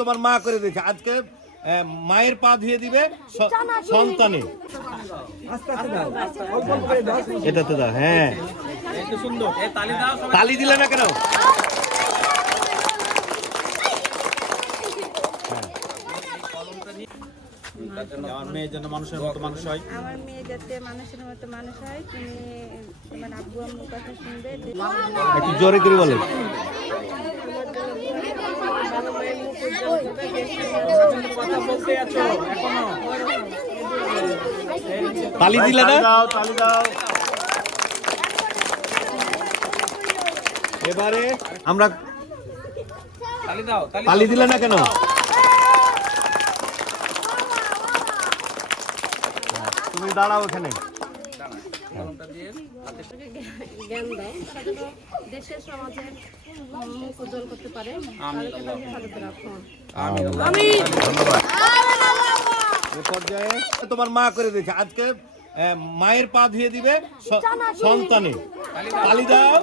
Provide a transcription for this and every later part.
তোমার মা করে দিয়েছে, আজকে মায়ের পা ধুয়ে দিবে সন্তানে। এটাতে দাও, হ্যাঁ তালি দিলে না কেন? আমার মেয়ে যেন মানুষের মতো মানুষ হয়, আমার মেয়ে যাতে মানুষের মতো মানুষ হয়, তুমি তোমার আব্বু আম্মুর কথা শুনবে। একটু জোরে করে বলে। তালি দিলে না? তালি দাও। এবারে আমরা তালি দিলে না কেন? তুমি দাঁড়াও এখানে। জ্ঞান দাও, দেশের সমাজের মুখ উজ্জ্বল করতে পারে। এ পর্যায়ে তোমার মা করে দিয়েছে, আজকে মায়ের পা ধুয়ে দিবে সন্তানে। তালি দাও।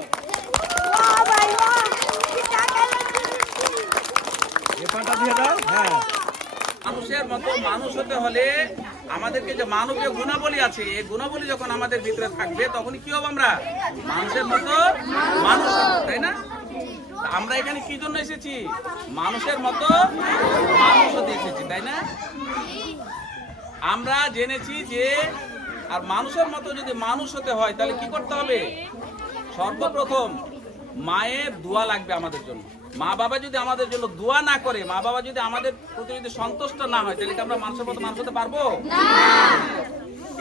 এ পাটা ধুয়ে দাও। হ্যাঁ, মানুষের মতো মানুষ হতে হলে আমাদেরকে যে মানবীয় গুণাবলী আছে, এই গুণাবলী যখন আমাদের ভিতরে থাকবে তখনই কি হবে? আমরা মানুষের মতো মানুষ হব, তাই না? আমরা এখানে কি জন্য এসেছি? মানুষের মতো মানুষ হতে এসেছি, তাই না? আমরা জেনেছি যে আর মানুষের মতো যদি মানুষ হতে হয় তাহলে কি করতে হবে? সর্বপ্রথম মায়ের দোয়া লাগবে আমাদের জন্য। মা বাবা যদি আমাদের জন্য দোয়া না করে, মা বাবা যদি আমাদের প্রতি যদি সন্তুষ্ট না হয়, তাহলে কি আমরা মানুষের মতো মানুষ হতে পারবো?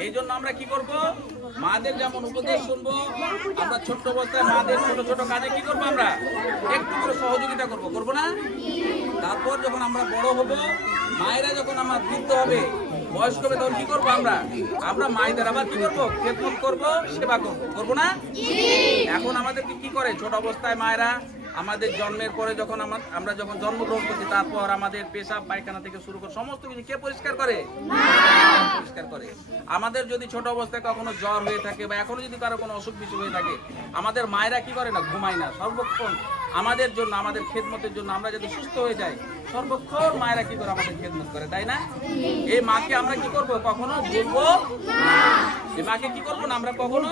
এই জন্য আমরা কি করব? মাদের যেমন উপদেশ শুনবো, আমরা ছোট্ট অবস্থায় মাদের ছোট ছোট কাজে কি করবো? আমরা একটু করে সহযোগিতা করবো না? তারপর যখন আমরা বড় হব, মায়েরা যখন আমার বৃদ্ধ হবে, বয়স্ক হবে, তখন কি করবো? আমরা মায়েদের আবার কি করবো? খেদমত করবো, সেবা করবো না? এখন আমাদেরকে কি করে? ছোট অবস্থায় মায়েরা আমাদের জন্মের পরে যখন আমরা যখন জন্মগ্রহণ করছি, তারপর আমাদের পেশাব পায়খানা থেকে শুরু করে সমস্ত কিছু কে পরিষ্কার করে? পরিষ্কার করে। আমাদের যদি ছোট অবস্থায় কখনো জ্বর হয়ে থাকে বা এখনো যদি কারো কোনো অসুখ বিসুখ হয়ে থাকে, আমাদের মায়েরা কি করে না? ঘুমায় না, সর্বক্ষণ আমাদের জন্য, আমাদের খেদমতের জন্য, আমরা যদি সুস্থ হয়ে যাই সর্বক্ষণ মায়েরা কি করে? আমাদের খেদমত করে, তাই না? এই মাকে আমরা কি করবো? কখনো ভুলবো না। এই মাকে কি করবো না? আমরা কখনো